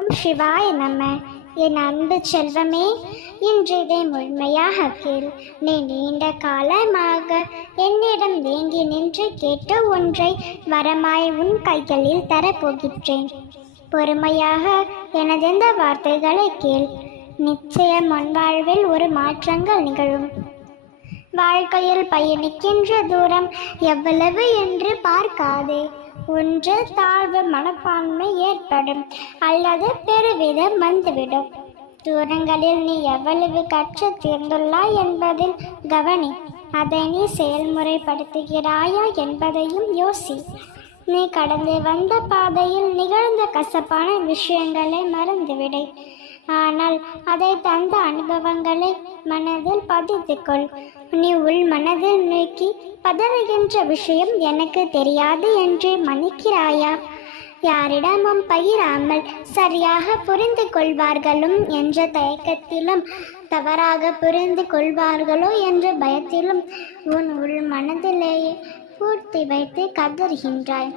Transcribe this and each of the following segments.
ஓம் சிவாய நம. என் அன்பு செல்வமே, இன்றிதை முழுமையாக கேள். நீ நீண்ட காலமாக என்னிடம் வேங்கி நின்று கேட்ட ஒன்றை வரமாய் உன் கைகளில் தரப்போகின்றேன். பொறுமையாக எனதெந்த வார்த்தைகளை கேள். நிச்சயம் உன் வாழ்வில் ஒரு மாற்றங்கள் நிகழும். வாழ்க்கையில் பயணிக்கின்ற தூரம் எவ்வளவு என்று பார்க்காதே. ஒன்று தாழ்வு மனப்பான்மை ஏற்படும், அல்லது பெருவிதம் வந்துவிடும். தூரங்களில் நீ எவ்வளவு கற்று தேர்ந்துள்ளாய் என்பதில் கவனி. அதை நீ செயல்முறைப்படுத்துகிறாயா என்பதையும் யோசி. நீ கடந்து வந்த பாதையில் நிகழ்ந்த கசப்பான விஷயங்களை மறந்துவிடு. ஆனால் அதை தந்த அனுபவங்களை மனதில் பதித்துக்கொள். நீ உள் மனதில் நோக்கி பதறுகின்ற விஷயம் எனக்கு தெரியாது என்று மன்னிக்கிறாயா? யாரிடமும் பகிராமல் சரியாக புரிந்து கொள்வார்களும் என்ற தயக்கத்திலும், தவறாக புரிந்து கொள்வார்களோ என்ற பயத்திலும் உன் உள் மனதிலேயே பூர்த்தி வைத்து கதறுகின்றாய்.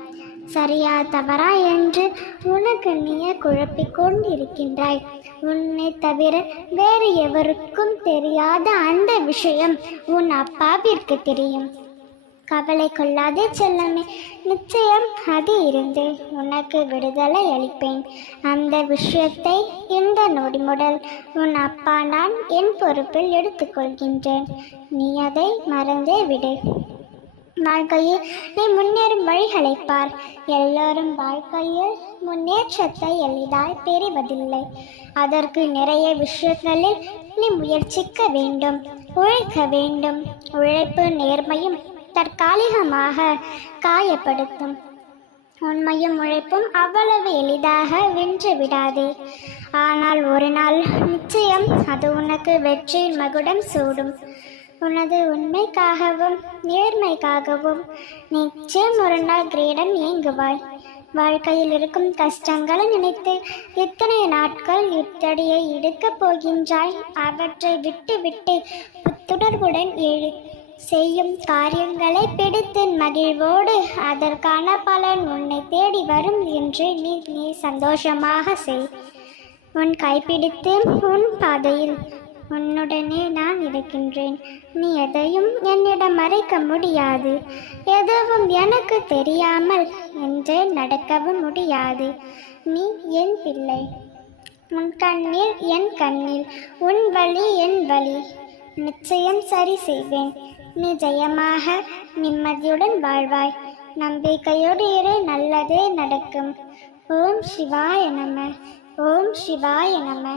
சரியா தவறா என்று உனக்கு நீயே குழப்பிக் கொண்டிருக்கின்றாய். உன்னை தவிர வேறு எவருக்கும் தெரியாத அந்த விஷயம் உன் அப்பாவிற்கு தெரியும். கவலை கொள்ளாதே செல்லமே, நிச்சயம் அது இருந்து உனக்கு விடுதலை அளிப்பேன். அந்த விஷயத்தை இந்த நொடி முதல் உன் அப்பா நான் என் பொறுப்பில் எடுத்துக்கொள்கின்றேன். நீ அதை மறந்தே விடு. வாழ்க்கையில் நீ முன்னேறும் வழிகளை பார். எல்லோரும் வாழ்க்கையில் முன்னேற்றத்தை எளிதாய் பெறுவதில்லை. அதற்கு நிறைய விஷயங்களில் நீ முயற்சிக்க வேண்டும், உழைக்க வேண்டும். உழைப்பு நேர்மையும் தற்காலிகமாக காயப்படுத்தும். உண்மையும் உழைப்பும் அவ்வளவு எளிதாக வென்று விடாதே. ஆனால் ஒரு நாள் நிச்சயம் அது உனக்கு வெற்றியின் மகுடம் சூடும். உனது உண்மைக்காகவும் நேர்மைக்காகவும் நிச்சயம் ஒரு நாள் கிரீடம் ஏங்குவாய். வாழ்க்கையில் இருக்கும் கஷ்டங்களை நினைத்து எத்தனை நாட்கள் இத்தடியை எடுக்கப் போகின்றாய்? அவற்றை விட்டு விட்டு புத்துணர்வுடன் எழு. செய்யும் காரியங்களை பிடித்து மகிழ்வோடு அதற்கான பலன் உன்னை தேடி வரும் என்று நீ சந்தோஷமாக செய். உன் கைப்பிடித்து உன் பாதையில் உன்னுடனே நான் இருக்கின்றேன். நீ எதையும் என்னிடம் மறைக்க முடியாது. எதுவும் எனக்கு தெரியாமல் என்று நடக்கவும் முடியாது. நீ என் பிள்ளை. உன் கண்ணீர் என் கண்ணீர், உன் வலி என் வலி. நிச்சயம் சரி செய்வேன். நீ ஜெயமாக நிம்மதியுடன் வாழ்வாய். நம்பிக்கையோடு இரு, நல்லதே நடக்கும். ஓம் சிவாய நம. ஓம் சிவாய நம.